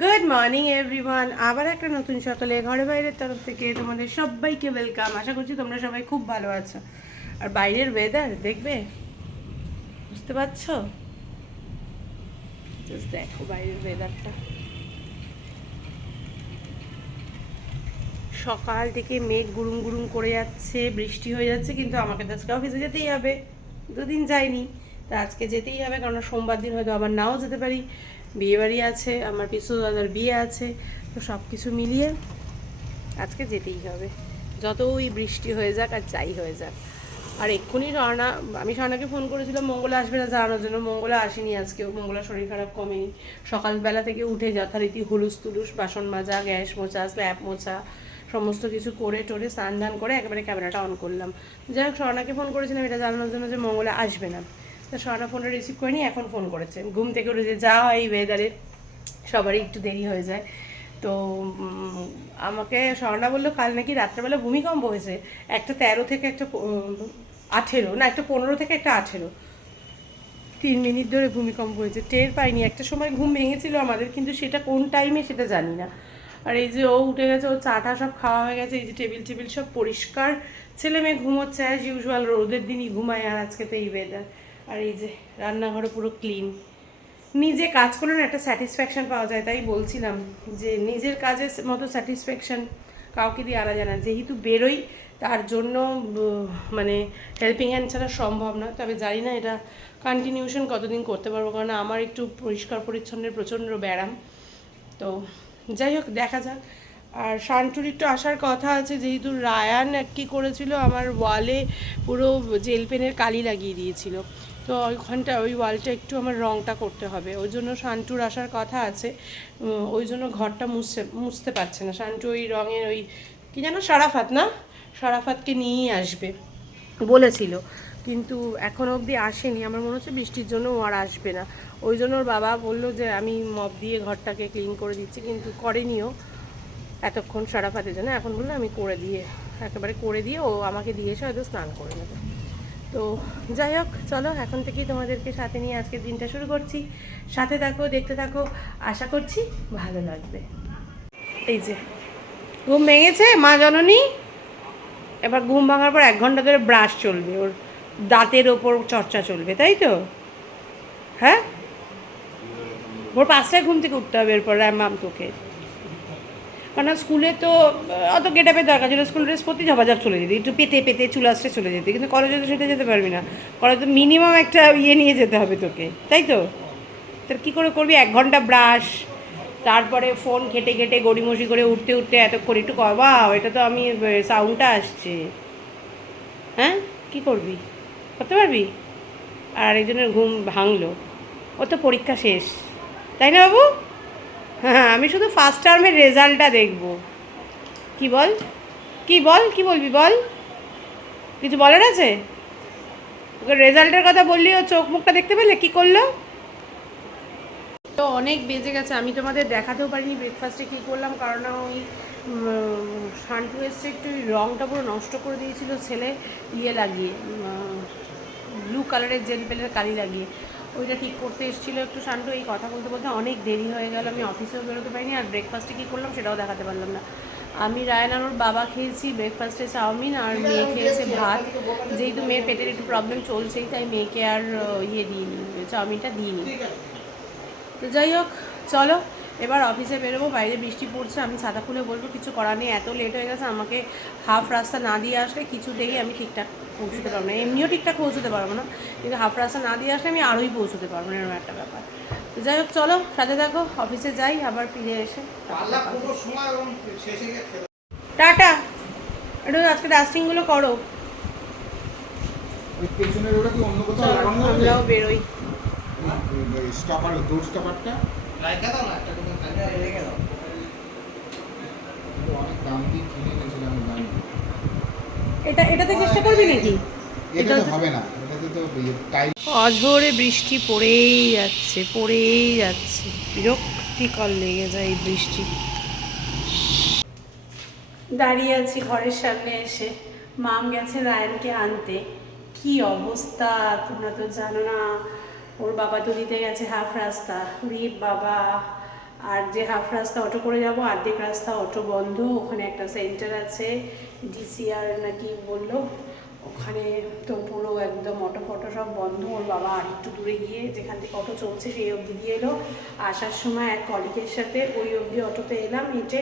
Good morning everyone আবার একটা নতুন সকালে ঘরে বাইরের তরফ থেকে তোমাদের সবাইকে ওয়েলকাম আশা করছি তোমরা সবাই খুব ভালো আছো। আর বাইরের ওয়েদার দেখবে? বুঝতে পারছ? দেখো বাইরের ওয়েদারটা সকাল থেকে মেঘ গুরুম গুরুম করে যাচ্ছে, বৃষ্টি হয়ে যাচ্ছে, কিন্তু আমাকে তো আজকে অফিসে যেতেই হবে। দুদিন যাইনি, তা আজকে যেতেই হবে কারণ সোমবার দিন হয়তো আবার নাও যেতে পারি। বিয়ে বাড়ি আছে, আমার পিসু দাদার বিয়ে আছে, তো সব কিছু মিলিয়ে আজকে যেতেই হবে। যত ওই বৃষ্টি হয়ে যাক আর যাই হয়ে যাক। আর এক্ষুনি রওনা, আমি স্বর্ণাকে ফোন করেছিলাম, মঙ্গলা আসবে না জানানোর জন্য। মঙ্গলা আসেনি আজকেও মঙ্গলা শরীর খারাপ কমেনি। সকালবেলা থেকে উঠে যথারীতি হুলুস তুলুস, বাসন মাজা, গ্যাস মোছা, স্ল্যাব মোছা, সমস্ত কিছু করে টোরে স্নান করে একেবারে ক্যামেরাটা অন করলাম। যাই হোক স্বর্ণাকে ফোন করেছিলাম এটা জানানোর জন্য যে মঙ্গলা আসবে না। তো স্বর্ণা ফোনটা রিসিভ করিনি, এখন ফোন করেছে। ঘুম থেকে উঠে যে যা হয় এই ওয়েদারে সবারই একটু দেরি হয়ে যায়। তো আমাকে স্বর্ণা বলল, কাল নাকি রাত্রেবেলা ভূমিকম্প হয়েছে। একটা তেরো থেকে একটা আঠেরো, না, একটা পনেরো থেকে একটা আঠেরো। তিন মিনিট ধরে ভূমিকম্প হয়েছে, টের পাইনি। একটা সময় ঘুম ভেঙেছিল আমাদের, কিন্তু সেটা কোন টাইমে সেটা জানি না। আর এই যে ও উঠে গেছে ও চাটা সব খাওয়া হয়ে গেছে, এই যে টেবিল টেবিল সব পরিষ্কার। ছেলে মেয়ে ঘুমোচ্ছে অ্যাজ ইউজুয়াল রোদের দিনই ঘুমায় আর আজকে তো এই ওয়েদার আর এই যে রান্নাঘরে পুরো ক্লিন নিজে কাজ করলে না একটা স্যাটিসফ্যাকশন পাওয়া যায়, তাই বলছিলাম যে নিজের কাজের মতো স্যাটিসফ্যাকশান কাউকে দিয়ে আনা যায় না। যেহেতু বেরোই, তার জন্য মানে হেল্পিং হ্যান্ড ছাড়া সম্ভব না তবে জানি না এটা কন্টিনিউশন কতদিন করতে পারব, কারণ আমার একটু পরিষ্কার পরিচ্ছন্নের প্রচণ্ড ব্যায়াম। তো যাই হোক, দেখা যাক। আর শান্তুর একটু আসার কথা আছে, যেহেতু রায়ান কি করেছিল, আমার ওয়ালে পুরো জেল পেনের কালি লাগিয়ে দিয়েছিল। তো ওইখানটা, ওই ওয়ালটা একটু আমার রংটা করতে হবে। ওই জন্য শান্তুর আসার কথা আছে। ওই জন্য ঘরটা মুছতে মুছতে পারছে না। শান্টু ওই রঙের ওই, কি যেন সারাফাত না? সারাফাতকে নিয়েই আসবে। বলেছিল। কিন্তু এখন অবধি আসেনি। আমার মনে হচ্ছে বৃষ্টির জন্য ও আর আসবে না। ওই জন্য ওর বাবা বলল যে, আমি মপ দিয়ে ঘরটাকে ক্লিন করে দিচ্ছি। কিন্তু করেনিও এতক্ষণ সারাফাতের জন্য। এখন বলল, আমি করে দিয়ে, একেবারে করে দিয়ে ও আমাকে দিয়ে এসে হয়তো স্নান করে নেবে। তো যাই হোক, চলো, এখন থেকেই তোমাদেরকে সাথে নিয়ে আজকের দিনটা শুরু করছি। সাথে থাকো, দেখতে থাকো, আশা করছি ভালো লাগবে। এই যে, ঘুম ভেঙেছে, মা জননী? এবার ঘুম ভাঙার পর এক ঘণ্টা ধরে ব্রাশ চলবে, ওর দাঁতের ওপর চর্চা চলবে, তাই তো? হ্যাঁ? ভোর পাঁচটায় ঘুম থেকে উঠতে হবে এরপর মাম তোকে। কারণ স্কুলে তো অত গেট আপের দরকার ছিল স্কুল ড্রেস পরতে ঝপাঝপ চলে যেতে, একটু পেতে পেতে চুল আসতে চলে যেতে, কিন্তু কলেজে তো সেটা যেতে পারবি না। কলেজে তো মিনিমাম একটা ইয়ে নিয়ে যেতে হবে তোকে, তাই তো? তোর কী করে করবি? এক ঘণ্টা ব্রাশ তারপরে ফোন ঘেটে ঘেটে গড়িমসি করে উঠতে উঠতে এতক্ষণ একটু কবা এটা তো আমি সাউন্ডটা আসছে। হ্যাঁ? কি করবি? করতে পারবি? আর একজনের ঘুম ভাঙলো। ও তো পরীক্ষা শেষ। তাই না বাবু? হ্যাঁ আমি শুধু ফার্স্ট টার্মের রেজাল্টটা দেখব। কি বল? কি বল? কি বলবি বল? কিছু বলার আছে? ওকে রেজাল্টের কথা বললি, ও চোখ মুখটা দেখতে পেলে? কি করল? তো অনেক বেজে গেছে, আমি তোমাদের দেখাতেও পারিনি ব্রেকফাস্টে কী করলাম, কারণ ওই শান্টু এসছে একটু রঙটা পুরো নষ্ট করে দিয়েছিল ছেলে ইয়ে লাগিয়ে ব্লু কালারের জেল পেলের কালি লাগিয়ে। ওইটা ঠিক করতে এসেছিল একটু শান্ত, এই কথা বলতে বলতে অনেক দেরি হয়ে গেল। আমি অফিসেও বেরোতে পারিনি আর ব্রেকফাস্টে কী করলাম সেটাও দেখাতে পারলাম না। আমি রায়ন ওর বাবা খেয়েছি ব্রেকফাস্টে চাউমিন আর মেয়ে খেয়েছে ভাত। যেহেতু মেয়ের পেটের একটু প্রবলেম চলছেই, তাই মেয়েকে আর ইয়ে দিইনি, চাউমিনটা দিইনি। তো যাই হোক, চলো। এবার অফিসে বেরোবো বাইরে বৃষ্টি পড়ছে আমি ছাতা খুলে বলব কিছু করার নেই এত লেট হয়ে গেছে আমাকে হাফ রাস্তা না দিয়ে আসলে কিছুতেই আমি ঠিকঠাক পৌঁছতে পারব না। এমনিও ঠিকঠাক পৌঁছতে পারব না কিন্তু হাফ রাস্তা না দিয়ে আসলে আমি আরোই পৌঁছতে পারব না এরকম একটা ব্যাপার। তো যাই হোক চলো সাথে থাকো অফিসে যাই আবার ফিরে এসে টাটা। একটু আজকে ডাস্টিংগুলো করো। পেছনের ওটা কি অন্য কোথাও চলো লাগানো হবে আমরাও বেরোই। স্টপার দৌড় স্টপারটা রাইখা দাও না একটা করে রেখে দাও অনেক দাম দিয়ে কিনে এনেছিলাম জানি। এটা এটাতে চেষ্টা করবি নাকি? এটা হবে না। এটাতে তো টাইম অঝরে বৃষ্টি পড়েই যাচ্ছে পড়েই যাচ্ছে। বিরক্তিকর লেগে যায় এই বৃষ্টি। দাঁড়িয়ে আছি ঘরের সামনে এসে। মাম গেছে রায়নকে আনতে। কি অবস্থা? তোমরা তো জানো না। ওর বাবা তো দিতে গেছে হাফ রাস্তা। রিপ, বাবা, আর যে হাফ রাস্তা অটো করে যাব, আর্ধেক রাস্তা অটো বন্ধ। ওখানে একটা সেন্টার আছে, ডিসিআর নাকি বলল? ওখানে তো পুরো একদম অটো ফটো সব বন্ধ, ওর বাবা আর একটু দূরে গিয়ে যেখান থেকে অটো চলছে সেই অবধি দিয়ে এলো। আসার সময় এক কলিকের সাথে ওই অবধি অটোতে এলাম, হেঁটে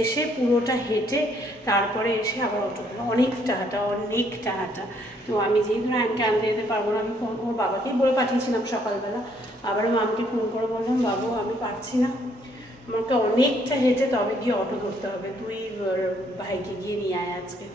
এসে পুরোটা হেঁটে তারপরে এসে আবার অটো পেলাম অনেকটা হাঁটা অনেকটা হাঁটা তো আমি যেহেতু রায়নকে আনতে যেতে পারব না, আমি ফোন ওর বাবাকেই বলে পাঠিয়েছিলাম সকালবেলা। আবারও মামকে ফোন করে বললাম, বাবু, আমি পারছি না। আমাকে অনেকটা হেঁটে তবে গিয়ে অটো ধরতে হবে। তুই ভাইকে গিয়ে নিয়ে আয় আজকে।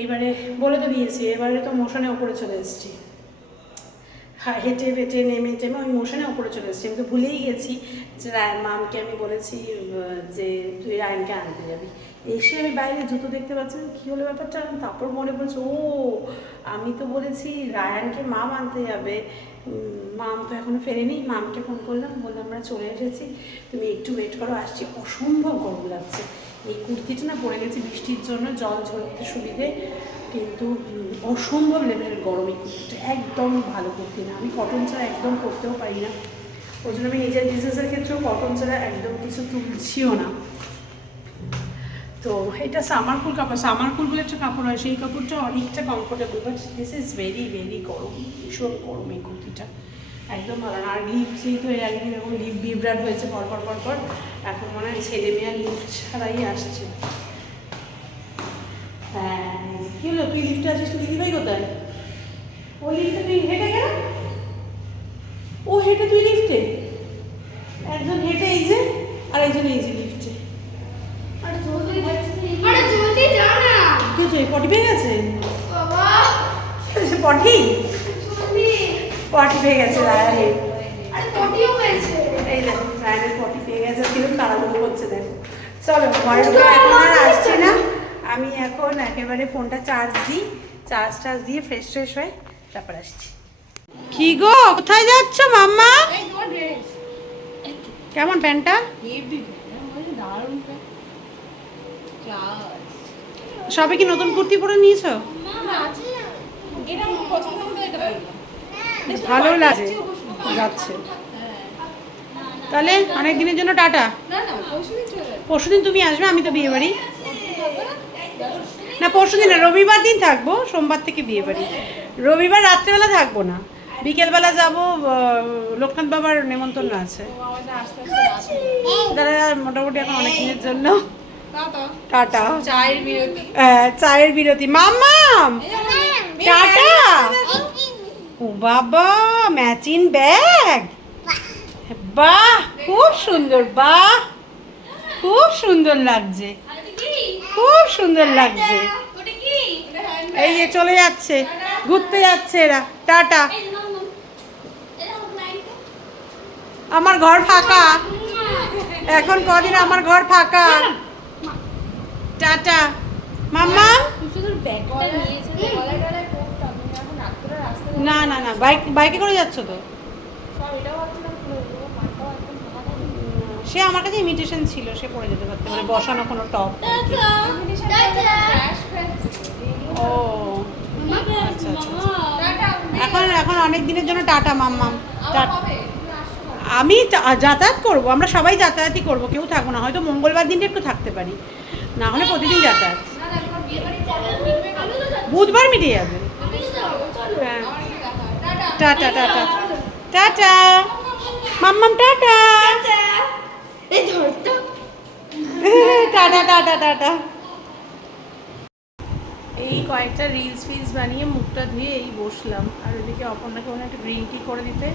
এইবারে বলে তো দিয়েছি, এবারে তো মোশনে ওপরে চলে এসেছি। হেঁটে হেঁটে নেমে টেমে ওই মোশনে ওপরে চলে এসেছি। আমি তো ভুলেই গেছি যে রায় মামকে আমি বলেছি যে তুই রায়নকে আনতে যাবি। এসে আমি বাইরে জুতো দেখতে পাচ্ছি, কী হলো ব্যাপারটা? তারপর মনে পড়ছে, ও, আমি তো বলেছি রায়ানকে মাম আনতে যাবে। মাম তো এখনও ফেরেনি। মামকে ফোন করলাম, বললাম, আমরা চলে এসেছি। তুমি একটু ওয়েট করো, আসছি। অসম্ভব গরম লাগছে। এই কুর্তিটা না পরে গেছি বৃষ্টির জন্য, জল ঝরতে সুবিধে, কিন্তু অসম্ভব লেভেলের গরম এই কুর্তিটা। একদম ভালো কুর্তি না। আমি কটন ছাড়া একদম করতেও পারি না। ওই জন্য আমি নিজের বিজনেসের ক্ষেত্রেও কটন ছাড়া একদম কিছু তুলছিও না। তো এটা সামারকুল কাপড় সামারকুল বলে একটা কাপড় হয়, সেই কাপড়টা অনেকটা comfortable but this is very very গরম, ভীষণ গরম এই কুর্তিটা। একদম ভালো না আর লিপ যেহেতু এর আগে এরকম লিপ বিভ্রাট হয়েছে পরপর পরপর এখন মনে হয় ছেলে মেয়ে লিপ ছাড়াই আসছে। হ্যাঁ কি হলো? তুই লিফটে আসিস তো দিদিভাই কোথায়? ও লিফটে তুই হেঁটে গেল? ও হেঁটে তুই লিফটে একজন হেঁটে এই যে আর একজন এই যে লিফটে পটি পেয়ে গেছে? পটি? পটি পেয়ে গেছে রায়ানের আরে পটিও হয়েছে। এই দেখো রায়ানের পটি পেয়ে গেছে কীরকম তাড়াহুড়ো করছে দেখো। চলো ঘরে এখন আর আসছে না। আমি এখন একেবারে ফোনটা চার্জ দিই চার্জ টার্জ দিয়ে ফ্রেশ ফ্রেশ হয়ে তারপর আসছি। কি গো কোথায় যাচ্ছ মাম্মা? এই তোমার ড্রেস কেমন প্যান্টটা? সবে কি নতুন কুর্তি পরে নিয়েছো? এটা পছন্দ হতো এটা। ভালো লাগে যাচ্ছে। তাহলে অনেক দিনের জন্য টাটা। না না পরশুদিন চলে যাবে। পরশুদিন তুমি আসবে আমি তো বিয়ে বাড়ি না পরশুদিন না রবিবার দিন থাকব সোমবার থেকে বিয়ে বাড়ি রবিবার রাত্রেবেলা থাকব না। বিকেলবেলা যাব লোকনাথ বাবার নেমন্তন্ন আছে। তারা মোটামুটি এখন অনেক দিনের জন্য। টাটা। চায়ের বিরতি। হ্যাঁ, চায়ের বিরতি। মাম্মাম! টাটা! ও বাবা ম্যাচিং ব্যাগ বাহ, খুব সুন্দর, বাহ। খুব সুন্দর লাগছে। খুব সুন্দর লাগছে। এই যে চলে যাচ্ছে, ঘুরতে যাচ্ছে এরা। টাটা। আমার ঘর ফাঁকা। এখন কদিন আমার ঘর ফাঁকা? টাটা। মাম্মা? ব্যাগটা নিয়েছে না না না বাইক বাইকে করে যাচ্ছ তো। সে আমার কাছে ইমিটেশন ছিল সে পরে যেতে পারতে মানে বসানো কোনো টপ। ও আচ্ছা, আচ্ছা, এখন এখন অনেক দিনের জন্য টাটা মাম্মাম? আমি যাতায়াত করব আমরা সবাই যাতায়াতই করব কেউ থাকব না হয়তো মঙ্গলবার দিনটা একটু থাকতে পারি না হলে প্রতিদিন যাতায়াত? বুধবার মিটে যাবে আমি তো যাব চলো হ্যাঁ আমার সাথে দেখা হয়। টাটা। টাটা টাটা মাম্মাম টাটা এই ধর তো টাটা টাটা টাটা এই কয়েকটা রিলস ফিলস বানিয়ে মুখটা ধুয়ে এই বসলাম। আর ওইদিকে অপর্ণাকে ওখানে একটা গ্রিন টি করে দিতে।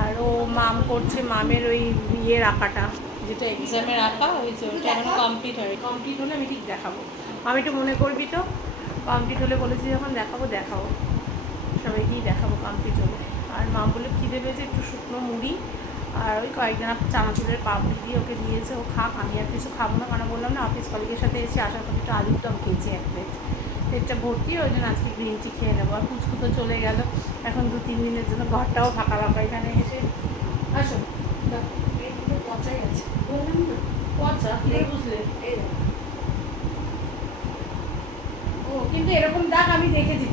আর ও মাম করছে মামের ওই ইয়ের আঁকাটা যেটা এক্সামের আঁকা ওই যে ওটা এখনও কমপ্লিট হয়। কমপ্লিট হলে আমি ঠিক দেখাবো। আমি একটু মনে করবি তো? কমপ্লিট হলে বলেছি যখন দেখাবো দেখাবো সবাইকেই দেখাবো কমপ্লিট হলে আর মা বলে খিদে পেয়েছে একটু শুকনো মুড়ি? আর ওই কয়েকজন চানাচুরের পাপড়ি দিয়ে ওকে দিয়েছে, ও খাক, আমি আর কিছু খাব না। কারণ বললাম, না অফিস কলিগের সাথে এসে আসার পর একটু আলুর দম খেয়েছি এক প্লেট পেটটা ভর্তি, ওই জন্য আজকে গ্রিন টি খেয়ে নেব। আর কুচকু তো চলে গেল। এখন দু, তিন দিনের জন্য ঘরটাও ফাঁকা ফাঁকা এখানে এসে। আসো। পচাই আছে বললাম না পচা? বুঝলে? ও, কিন্তু এরকম দাগ আমি দেখেছি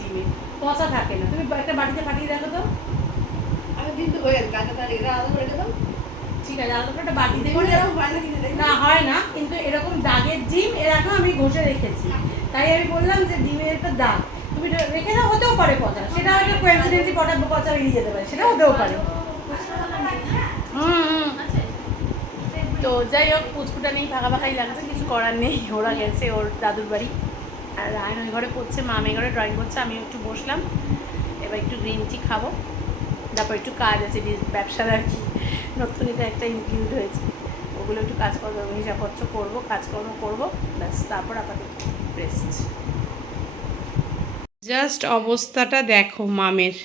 পচা থাকে না। তুমি একটা বাড়িতে ফাটিয়ে দেখো তো। আমি কিন্তু ঠিক আছে আলাদা করে একটা বাটিতে না হয় না কিন্তু এরকম দাগের ডিম এর আগে আমি ঘষে রেখেছি। তাই আমি বললাম যে ডিমের একটা দাগ। তুমি রেখে দাও হতেও পারে পচা। সেটা হয়তো কোয়েন্সিডেন্টলি পচা পচা বেরিয়ে যেতে পারে। সেটা হতেও পারে। হুম। তো যাই হোক পুচকুটা নেই ফাঁকা ফাঁকাই লাগছে কিছু করার নেই। ওরা গেছে ওর দাদুর বাড়ি। আর রায়ন ওই ঘরে পড়ছে মা ঘরে ড্রয়িং করছে, আমি একটু বসলাম। এবার একটু গ্রিন টি খাব। তারপর একটু কাজ আছে ব্যবসার আর কি। নতুন এটা একটা ইনক্লুড হয়েছে। ওগুলো একটু কাজকর্ম, হিসাবপত্র করব, কাজকর্ম করব। ব্যাস, তারপর আপাতত রেস্ট জাস্ট অবস্থাটা দেখো মামের।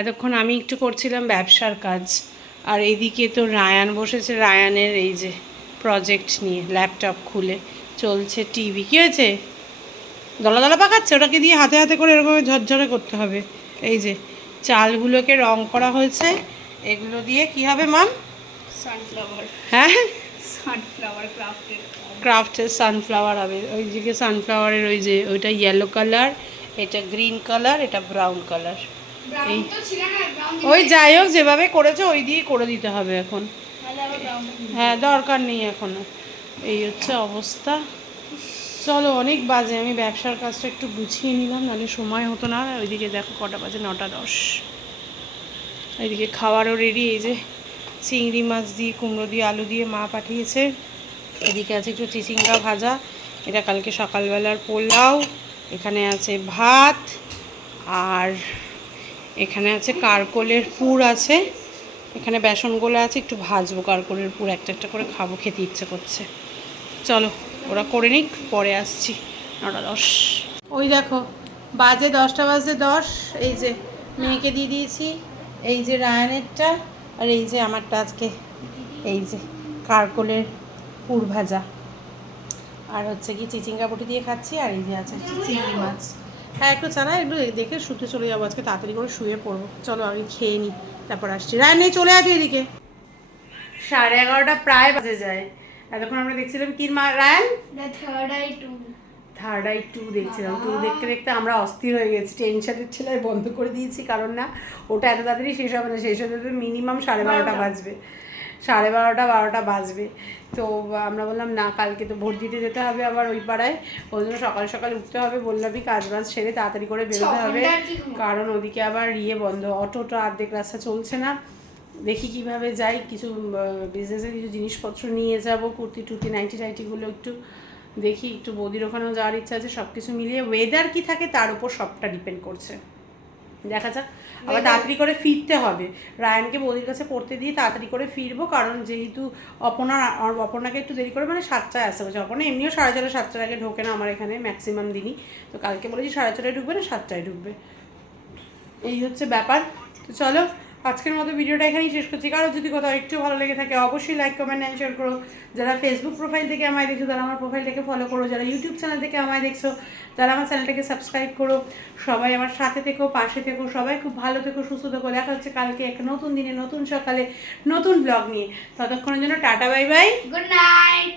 এতক্ষণ আমি একটু করছিলাম ব্যবসার কাজ। আর এদিকে তো রায়ান বসেছে, রায়ানের এই যে প্রজেক্ট নিয়ে ল্যাপটপ খুলে। চলছে টিভি কী হয়েছে? দলা দলা পাকাচ্ছে ওটাকে দিয়ে হাতে হাতে করে এরকম ঝরঝরে করতে হবে। এই যে চালগুলোকে রং করা হয়েছে এগুলো দিয়ে কি হবে মাম? সানফ্লাওয়ার হ্যাঁ? সানফ্লাওয়ার ক্রাফটের ক্রাফটের সানফ্লাওয়ার হবে। ওই দিকে সানফ্লাওয়ারের ওই যে ওইটা ইয়েলো কালার এটা গ্রিন কালার এটা ব্রাউন কালার এই ওই যাই হোক যেভাবে করেছে ওই দিয়ে করে দিতে হবে এখন। হ্যাঁ দরকার নেই এখনও। এই হচ্ছে অবস্থা। চলো, অনেক বাজে, আমি ব্যবসার কাজটা একটু গুছিয়ে নিলাম, নাহলে সময় হতো না। ওইদিকে দেখো কটা বাজে, নটা দশ। এইদিকে খাওয়ারও রেডি এই যে চিংড়ি মাছ দিয়ে, কুমড়ো দিয়ে, আলু দিয়ে মা পাঠিয়েছে। এদিকে আছে একটু চিচিঙ্গা ভাজা, এটা কালকে সকালবেলার পোলাও। এখানে আছে ভাত, আর এখানে আছে কারকোলের পুর আছে। এখানে বেসন গোলা আছে, একটু ভাজবো কারকোলের পুর, একটা একটা করে খাব, খেতে ইচ্ছে করছে। চলো। ওরা করে নিক, পরে আসছি। নটা দশ। ওই দেখো, বাজে দশটা, বাজে দশ। এই যে মেয়েকে দিয়ে দিয়েছি, এই যে রায়ানেরটা, আর এই যে আমারটা আজকে, এই যে কারকোলের পুর ভাজা। আর হচ্ছে কি চিচিঙ্গা বটি দিয়ে খাচ্ছি, আর এই যে আছে চিংড়ি মাছ। হ্যাঁ একটু চালা, একটু দেখে শুতে চলে যাব, আজকে তাড়াতাড়ি করে শুয়ে পড়ব। চলো আমি খেয়ে নিই তারপর আসছি। রায় নেই চলে আসি এদিকে। সাড়ে এগারোটা প্রায় বাজে যায়। এতক্ষণ আমরা দেখছিলাম কি মা Rayan? Third eye two third eye two দেখছিলাম। টু দেখতে দেখতে আমরা অস্থির হয়ে গেছি। টেনশনের ছেলে বন্ধ করে দিয়েছি কারণ না ওটা এত তাড়াতাড়ি শেষ হবে না। শেষ হতে মিনিমাম সাড়ে বারোটা। বাজবে। সাড়ে বারোটা বারোটা বাজবে। তো আমরা বললাম না কালকে তো ভোট দিতে যেতে হবে আবার ওই পাড়ায়। ওই জন্য সকাল সকাল উঠতে হবে। বললামই কাজ বাজ সেরে তাড়াতাড়ি করে বেরোতে হবে? কারণ ওদিকে আবার ইয়ে বন্ধ। অটো অটোটা অর্ধেক রাস্তা চলছে না। দেখি কীভাবে যাই কিছু বিজনেসের কিছু জিনিসপত্র নিয়ে যাব কুর্তি টুর্তি নাইটি টাইটিগুলো একটু দেখি একটু বদির ওখানেও যাওয়ার ইচ্ছা আছে সব কিছু মিলিয়ে ওয়েদার কি থাকে তার উপর সবটা ডিপেন্ড করছে। দেখা যাক আবার তাড়াতাড়ি করে ফিরতে হবে। রায়ানকে বৌদির কাছে পড়তে দিয়ে তাড়াতাড়ি করে ফিরবো কারণ যেহেতু অপনা আর অপর্ণাকে একটু দেরি করে মানে সাতটায় আসতে বলছে। অপনা এমনিও সাড়ে চারটে সাতটার আগে ঢোকে না আমার এখানে ম্যাক্সিমাম দিনই। তো কালকে বলেছি সাড়ে চারটায় ঢুকবে না সাতটায় ঢুকবে। এই হচ্ছে ব্যাপার। তো চলো আজকের মতো ভিডিওটা এখানেই শেষ করছি। কারও যদি কোথাও একটু ভালো লেগে থাকে, অবশ্যই লাইক কমেন্ট অ্যান্ড শেয়ার করো। যারা ফেসবুক প্রোফাইল থেকে আমায় দেখছ, তারা আমার প্রোফাইলটাকে ফলো করো। যারা ইউটিউব চ্যানেল থেকে আমায় দেখছ, তারা আমার চ্যানেলটাকে সাবস্ক্রাইব করো। সবাই আমার সাথে থেকো, পাশে থেকো, সবাই খুব ভালো থেকো, সুস্থ থেকো। দেখা হচ্ছে কালকে এক নতুন দিনে, নতুন সকালে, নতুন ব্লগ নিয়ে। ততক্ষণের জন্য tata bye bye good night